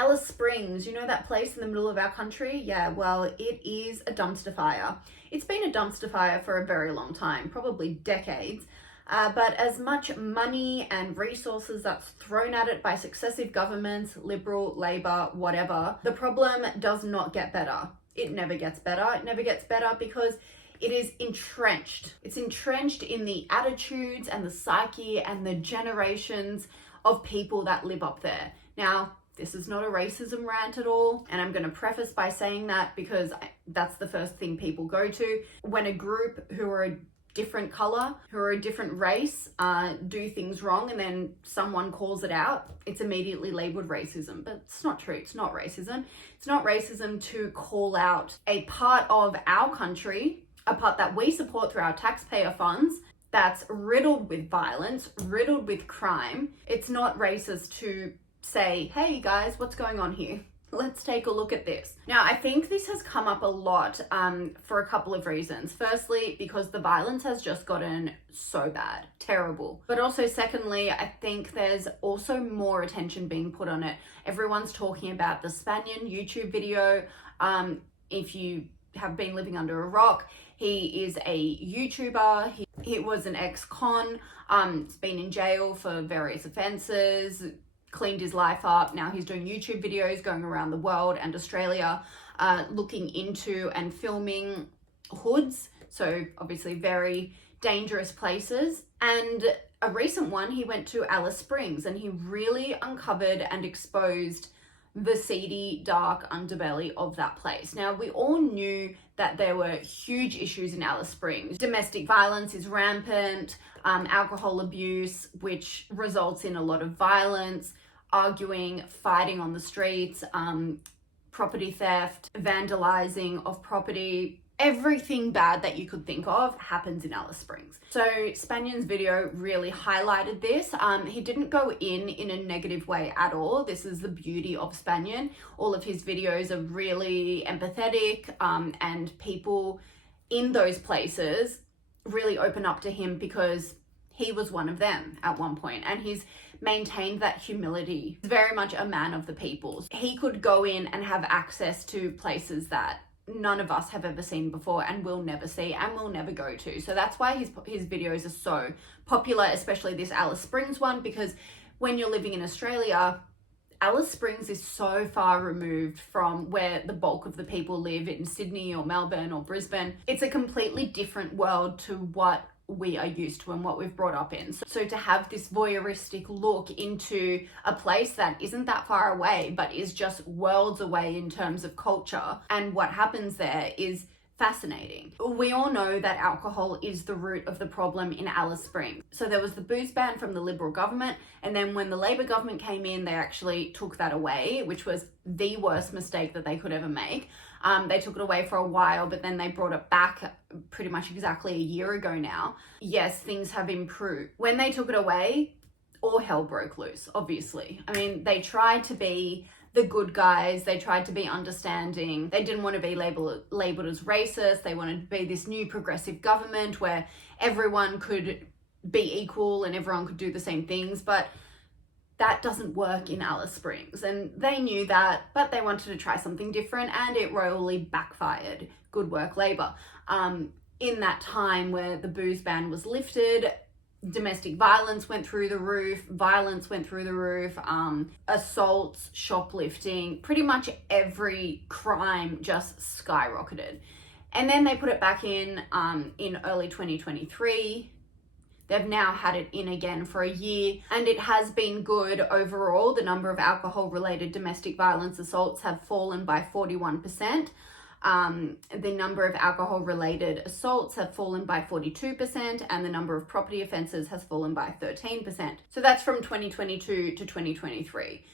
Alice Springs, you know that place in the middle of our country? Yeah, well, it is a dumpster fire. It's been a dumpster fire for a very long time, probably decades. But as much money and resources that's thrown at it by successive governments, Liberal, Labor, whatever, the problem does not get better. It never gets better. It never gets better because it is entrenched. It's entrenched in the attitudes and the psyche and the generations of people that live up there. Now, this is not a racism rant at all, and I'm going to preface by saying that because that's the first thing people go to. When a group who are a different color, who are a different race, do things wrong and then someone calls it out, it's immediately labeled racism. But it's not true. It's not racism. It's not racism to call out a part of our country, a part that we support through our taxpayer funds, that's riddled with violence, riddled with crime. It's not racist to say, hey guys, what's going on here? Let's take a look at this. Now, I think this has come up a lot for a couple of reasons. Firstly, because the violence has just gotten so bad, terrible. But also secondly, I think there's also more attention being put on it. Everyone's talking about the Spanian YouTube video. If you have been living under a rock, he is a YouTuber. He was an ex-con. He's been in jail for various offenses, cleaned his life up. Now he's doing YouTube videos going around the world and Australia, looking into and filming hoods. So obviously very dangerous places. And a recent one, he went to Alice Springs and he really uncovered and exposed the seedy, dark underbelly of that place. Now, we all knew that there were huge issues in Alice Springs. Domestic violence is rampant, alcohol abuse, which results in a lot of violence, arguing, fighting on the streets, property theft, vandalizing of property. Everything bad that you could think of happens in Alice Springs. So Spanion's video really highlighted this. He didn't go in a negative way at all. This is the beauty of Spanion. All of his videos are really empathetic, and people in those places really open up to him because he was one of them at one point, and he's maintained that humility. He's very much a man of the people. He could go in and have access to places that none of us have ever seen before and will never see and will never go to. So that's why his videos are so popular, especially this Alice Springs one, because when you're living in Australia, Alice Springs is so far removed from where the bulk of the people live in Sydney or Melbourne or Brisbane. It's a completely different world to what we are used to and what we've brought up in. So to have this voyeuristic look into a place that isn't that far away, but is just worlds away in terms of culture and what happens there is fascinating. We all know that alcohol is the root of the problem in Alice Springs. So there was the booze ban from the Liberal government, and then when the Labor government came in, they actually took that away, which was the worst mistake that they could ever make. They took it away for a while, but then they brought it back pretty much exactly a year ago now. Yes, things have improved. When they took it away, all hell broke loose, obviously. I mean, they tried to be the good guys. They tried to be understanding. They didn't want to be labeled as racist. They wanted to be this new progressive government where everyone could be equal and everyone could do the same things. But that doesn't work in Alice Springs, and they knew that, but they wanted to try something different, and it royally backfired. Good work, Labor. In that time where the booze ban was lifted, domestic violence went through the roof, violence went through the roof, assaults, shoplifting, pretty much every crime just skyrocketed. And then they put it back in early 2023. They've now had it in again for a year, and it has been good overall. The number of alcohol-related domestic violence assaults have fallen by 41%. The number of alcohol-related assaults have fallen by 42%, and the number of property offences has fallen by 13%. So that's from 2022 to 2023,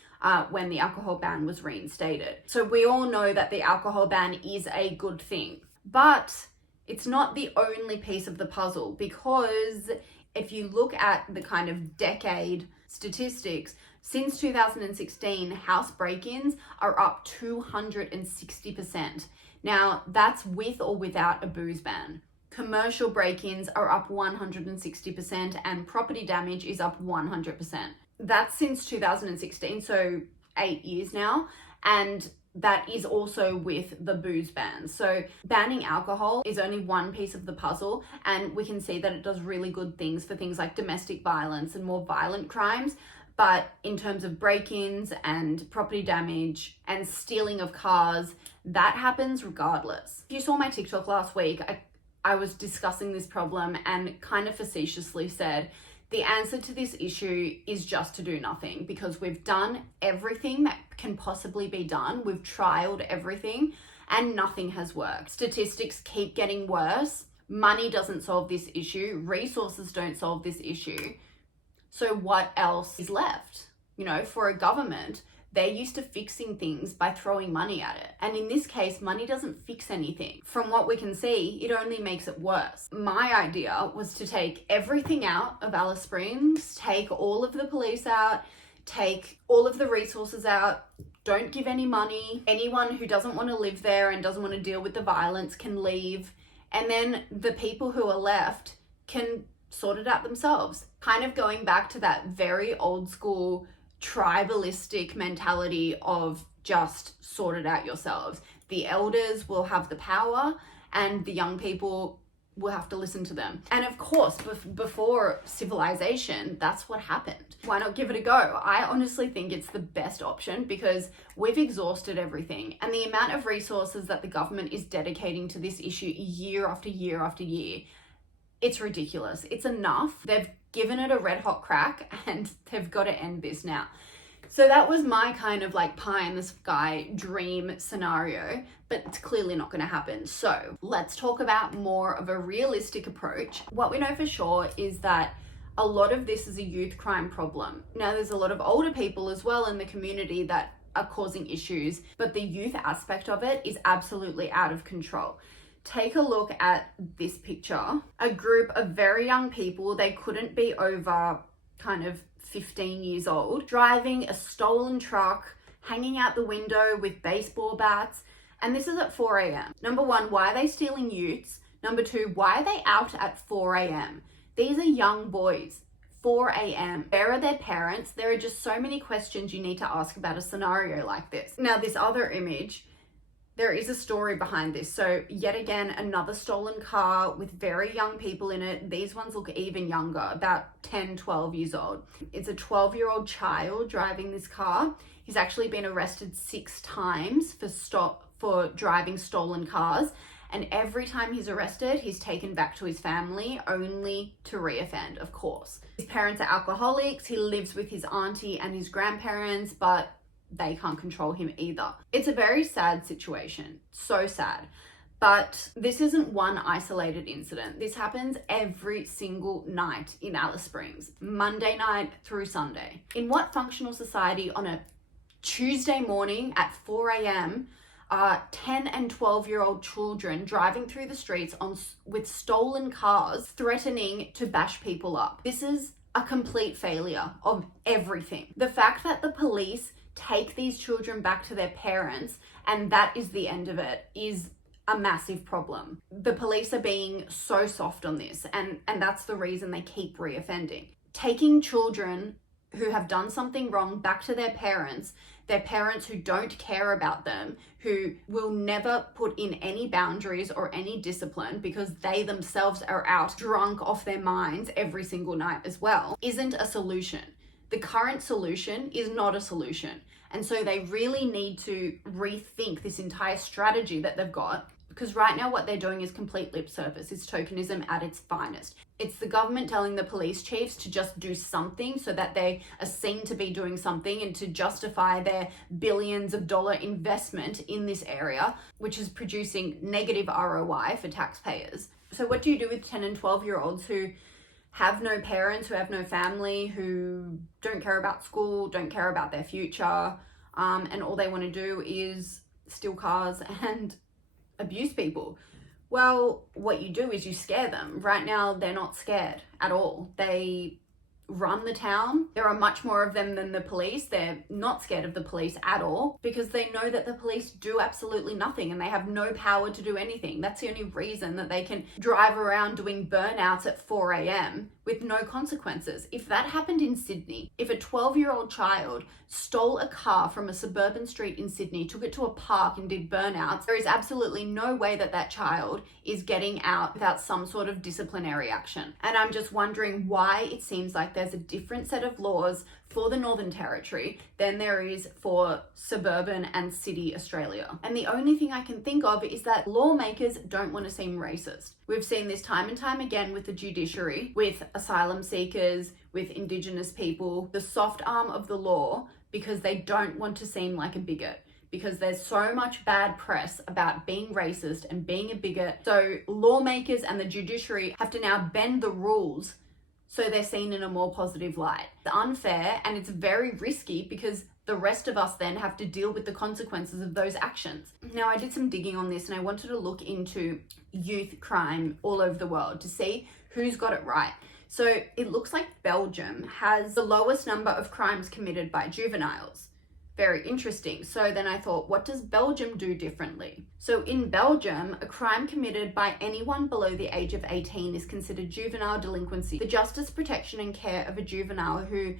when the alcohol ban was reinstated. So we all know that the alcohol ban is a good thing, but it's not the only piece of the puzzle, because if you look at the kind of decade statistics, since 2016, house break-ins are up 260%. Now, that's with or without a booze ban. Commercial break-ins are up 160% and property damage is up 100%. That's since 2016, so 8 years now, and that is also with the booze ban. So banning alcohol is only one piece of the puzzle, and we can see that it does really good things for things like domestic violence and more violent crimes. But in terms of break-ins and property damage and stealing of cars, that happens regardless. If you saw my TikTok last week, I was discussing this problem and kind of facetiously said, the answer to this issue is just to do nothing, because we've done everything that can possibly be done. We've trialed everything and nothing has worked. Statistics keep getting worse. Money doesn't solve this issue. Resources don't solve this issue. So what else is left? You know, for a government, they're used to fixing things by throwing money at it. And in this case, money doesn't fix anything. From what we can see, it only makes it worse. My idea was to take everything out of Alice Springs, take all of the police out, take all of the resources out, don't give any money. Anyone who doesn't want to live there and doesn't want to deal with the violence can leave. And then the people who are left can sort it out themselves. Kind of going back to that very old school tribalistic mentality of just sort it out yourselves. The elders will have the power and the young people will have to listen to them. And of course, before civilization, that's what happened. Why not give it a go? I honestly think it's the best option because we've exhausted everything. And the amount of resources that the government is dedicating to this issue year after year after year, it's ridiculous. It's enough. They've given it a red hot crack and they've got to end this now. So that was my kind of like pie in the sky dream scenario, but it's clearly not going to happen. So let's talk about more of a realistic approach. What we know for sure is that a lot of this is a youth crime problem. Now there's a lot of older people as well in the community that are causing issues, but the youth aspect of it is absolutely out of control. Take a look at this picture. A group of very young people, they couldn't be over kind of 15 years old, driving a stolen truck, hanging out the window with baseball bats. And this is at 4 a.m. Number one, why are they stealing utes? Number two, why are they out at 4 a.m.? These are young boys. 4 a.m. Where are their parents? There are just so many questions you need to ask about a scenario like this. Now, this other image, there is a story behind this. So yet again, another stolen car with very young people in it. These ones look even younger, about 10, 12 years old. It's a 12-year-old child driving this car. He's actually been arrested 6 times for driving stolen cars. And every time he's arrested, he's taken back to his family only to reoffend, of course. His parents are alcoholics. He lives with his auntie and his grandparents, but they can't control him either. It's a very sad situation, so sad. But this isn't one isolated incident. This happens every single night in Alice Springs, Monday night through Sunday. In what functional society on a Tuesday morning at 4 a.m. are 10 and 12-year-old children driving through the streets with stolen cars, threatening to bash people up? This is a complete failure of everything. The fact that the police take these children back to their parents and that is the end of it is a massive problem. The police are being so soft on this and that's the reason they keep reoffending. Taking children who have done something wrong back to their parents who don't care about them, who will never put in any boundaries or any discipline because they themselves are out drunk off their minds every single night as well, isn't a solution. The current solution is not a solution. And so they really need to rethink this entire strategy that they've got, because right now what they're doing is complete lip service. It's tokenism at its finest. It's the government telling the police chiefs to just do something so that they are seen to be doing something and to justify their billions of dollar investment in this area, which is producing negative ROI for taxpayers. So what do you do with 10 and 12-year-olds who have no parents, who have no family, who don't care about school, don't care about their future, and all they want to do is steal cars and abuse people? Well, what you do is you scare them. Right now, they're not scared at all. They run the town. There are much more of them than the police. They're not scared of the police at all because they know that the police do absolutely nothing and they have no power to do anything. That's the only reason that they can drive around doing burnouts at 4 a.m. with no consequences. If that happened in Sydney, if a 12-year-old child stole a car from a suburban street in Sydney, took it to a park and did burnouts, there is absolutely no way that that child is getting out without some sort of disciplinary action. And I'm just wondering why it seems like there's a different set of laws for the Northern Territory than there is for suburban and city Australia. And the only thing I can think of is that lawmakers don't want to seem racist. We've seen this time and time again with the judiciary, with asylum seekers, with Indigenous people, the soft arm of the law, because they don't want to seem like a bigot. Because there's so much bad press about being racist and being a bigot. So lawmakers and the judiciary have to now bend the rules so they're seen in a more positive light. It's unfair and it's very risky because the rest of us then have to deal with the consequences of those actions. Now, I did some digging on this and I wanted to look into youth crime all over the world to see who's got it right. So it looks like Belgium has the lowest number of crimes committed by juveniles. Very interesting. So then I thought, what does Belgium do differently? So in Belgium, a crime committed by anyone below the age of 18 is considered juvenile delinquency. The justice, protection and care of a juvenile who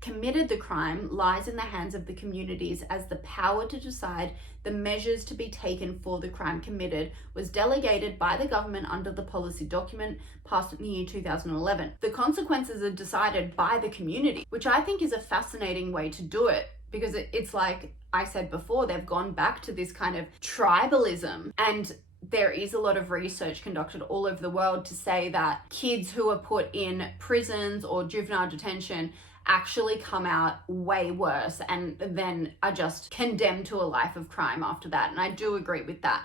committed the crime lies in the hands of the communities, as the power to decide the measures to be taken for the crime committed was delegated by the government under the policy document passed in the year 2011. The consequences are decided by the community, which I think is a fascinating way to do it. Because it's like I said before, they've gone back to this kind of tribalism. And there is a lot of research conducted all over the world to say that kids who are put in prisons or juvenile detention actually come out way worse and then are just condemned to a life of crime after that. And I do agree with that.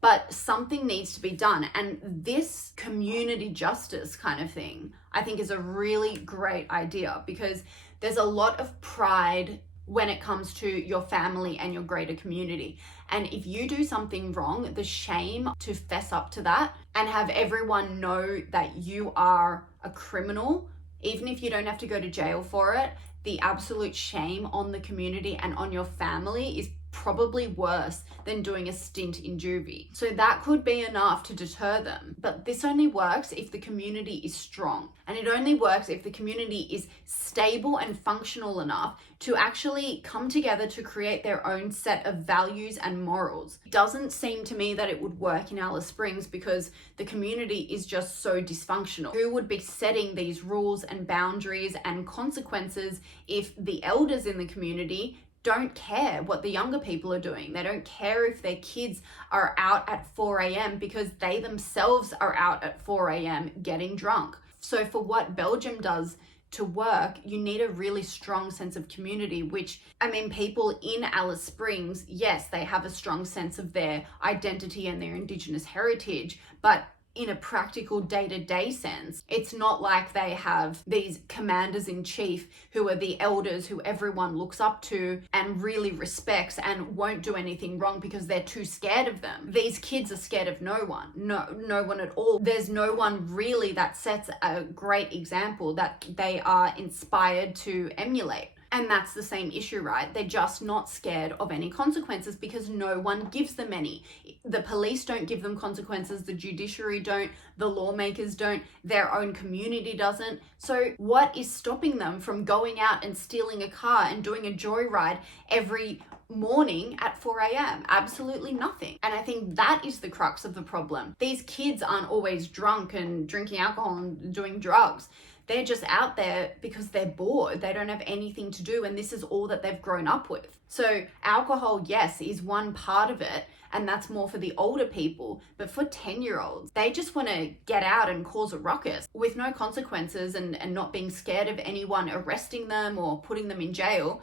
But something needs to be done. And this community justice kind of thing, I think, is a really great idea because there's a lot of pride when it comes to your family and your greater community. And if you do something wrong, the shame to fess up to that and have everyone know that you are a criminal, even if you don't have to go to jail for it, the absolute shame on the community and on your family is probably worse than doing a stint in juvie. So that could be enough to deter them. But this only works if the community is strong. And it only works if the community is stable and functional enough to actually come together to create their own set of values and morals. It doesn't seem to me that it would work in Alice Springs because the community is just so dysfunctional. Who would be setting these rules and boundaries and consequences if the elders in the community don't care what the younger people are doing? They don't care if their kids are out at 4 a.m. because they themselves are out at 4 a.m. getting drunk. So for what Belgium does to work, you need a really strong sense of community, which, I mean, people in Alice Springs, yes, they have a strong sense of their identity and their Indigenous heritage, but in a practical day-to-day sense, it's not like they have these commanders in chief who are the elders who everyone looks up to and really respects and won't do anything wrong because they're too scared of them. These kids are scared of no one. No one at all. There's no one really that sets a great example that they are inspired to emulate. And that's the same issue, right? They're just not scared of any consequences because no one gives them any. The police don't give them consequences, the judiciary don't, the lawmakers don't, their own community doesn't. So what is stopping them from going out and stealing a car and doing a joyride every morning at 4 a.m? Absolutely nothing. And I think that is the crux of the problem. These kids aren't always drunk and drinking alcohol and doing drugs. They're just out there because they're bored. They don't have anything to do, and this is all that they've grown up with. So alcohol, yes, is one part of it, and that's more for the older people. But for 10-year-olds, they just want to get out and cause a ruckus with no consequences and not being scared of anyone arresting them or putting them in jail.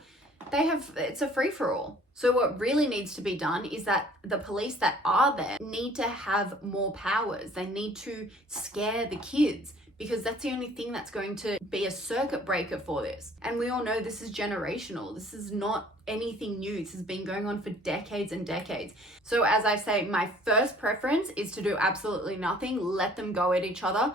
It's a free-for-all. So what really needs to be done is that the police that are there need to have more powers. They need to scare the kids, because that's the only thing that's going to be a circuit breaker for this. And we all know this is generational. This is not anything new. This has been going on for decades and decades. So as I say, my first preference is to do absolutely nothing. Let them go at each other.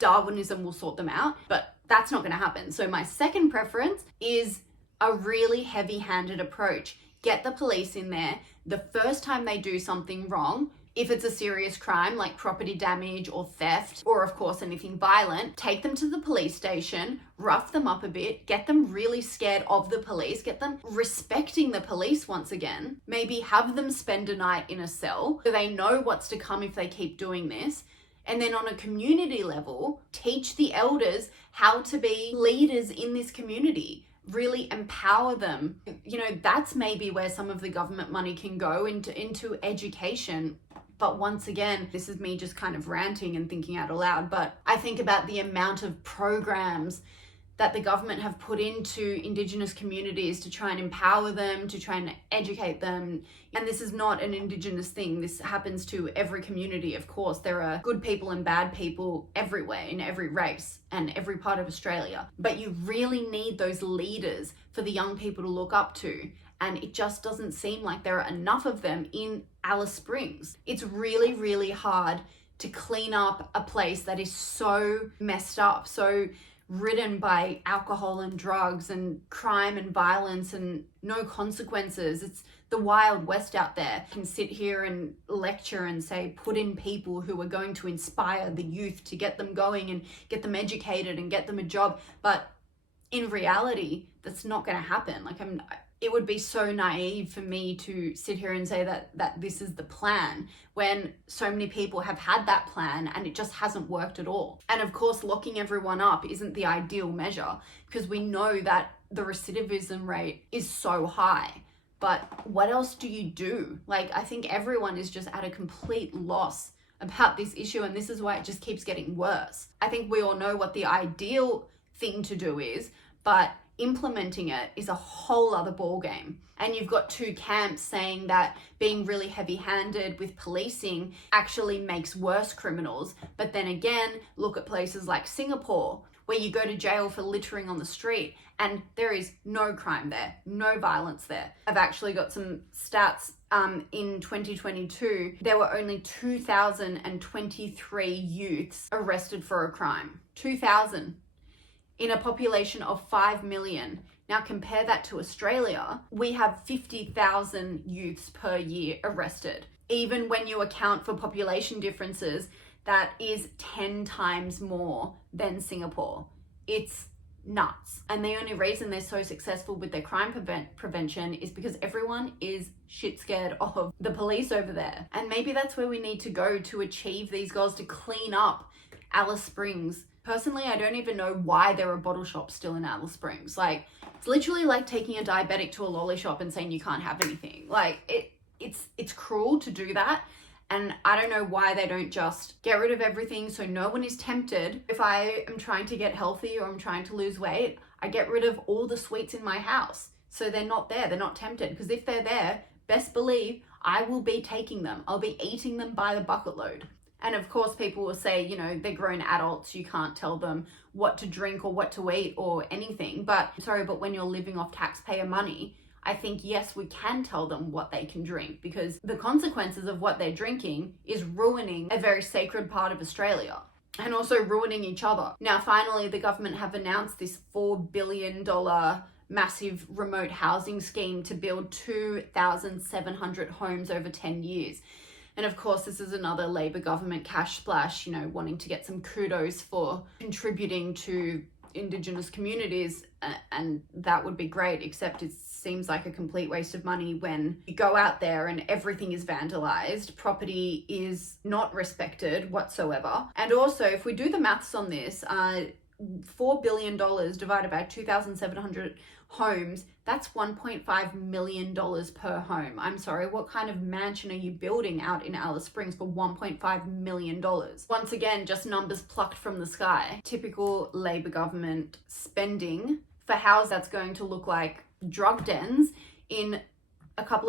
Darwinism will sort them out. But that's not going to happen. So my second preference is a really heavy-handed approach. Get the police in there. The first time they do something wrong, if it's a serious crime like property damage or theft, or of course anything violent, take them to the police station, rough them up a bit, get them really scared of the police, get them respecting the police once again, maybe have them spend a night in a cell so they know what's to come if they keep doing this. And then on a community level, teach the elders how to be leaders in this community. Really empower them. You know, that's maybe where some of the government money can go into education. But once again, this is me just kind of ranting and thinking out aloud, but I think about the amount of programs that the government have put into Indigenous communities to try and empower them, to try and educate them. And this is not an Indigenous thing. This happens to every community, of course. There are good people and bad people everywhere, in every race and every part of Australia. But you really need those leaders for the young people to look up to. And it just doesn't seem like there are enough of them in Alice Springs. It's really, really hard to clean up a place that is so messed up, so ridden by alcohol and drugs and crime and violence and no consequences. It's the Wild West out there. I can sit here and lecture and say, put in people who are going to inspire the youth to get them going and get them educated and get them a job. But in reality, that's not going to happen. It would be so naive for me to sit here and say that this is the plan when so many people have had that plan and it just hasn't worked at all. And of course, locking everyone up isn't the ideal measure because we know that the recidivism rate is so high. But what else do you do? I think everyone is just at a complete loss about this issue, and this is why it just keeps getting worse. I think we all know what the ideal thing to do is, but implementing it is a whole other ballgame. And you've got two camps saying that being really heavy-handed with policing actually makes worse criminals. But then again, look at places like Singapore, where you go to jail for littering on the street and there is no crime there, no violence there. I've actually got some stats. In 2022, there were only 2,023 youths arrested for a crime. 2,000. In a population of 5 million. Now compare that to Australia, we have 50,000 youths per year arrested. Even when you account for population differences, that is 10 times more than Singapore. It's nuts. And the only reason they're so successful with their crime prevention is because everyone is shit scared of the police over there. And maybe that's where we need to go to achieve these goals, to clean up Alice Springs. Personally, I don't even know why there are bottle shops still in Alice Springs. It's literally like taking a diabetic to a lolly shop and saying you can't have anything. It's cruel to do that. And I don't know why they don't just get rid of everything so no one is tempted. If I am trying to get healthy or I'm trying to lose weight, I get rid of all the sweets in my house. So they're not there, they're not tempted. Because if they're there, best believe I will be taking them. I'll be eating them by the bucket load. And of course, people will say, they're grown adults, you can't tell them what to drink or what to eat or anything. But when you're living off taxpayer money, I think, yes, we can tell them what they can drink, because the consequences of what they're drinking is ruining a very sacred part of Australia and also ruining each other. Now, finally, the government have announced this $4 billion massive remote housing scheme to build 2,700 homes over 10 years. And of course, this is another Labor government cash splash, wanting to get some kudos for contributing to Indigenous communities. And that would be great, except it seems like a complete waste of money when you go out there and everything is vandalized, property is not respected whatsoever. And also, if we do the maths on this, $4 billion divided by 2,700 homes, that's $1.5 million per home. I'm sorry, what kind of mansion are you building out in Alice Springs for $1.5 million? Once again, just numbers plucked from the sky. Typical Labor government spending for houses that's going to look like drug dens in a couple of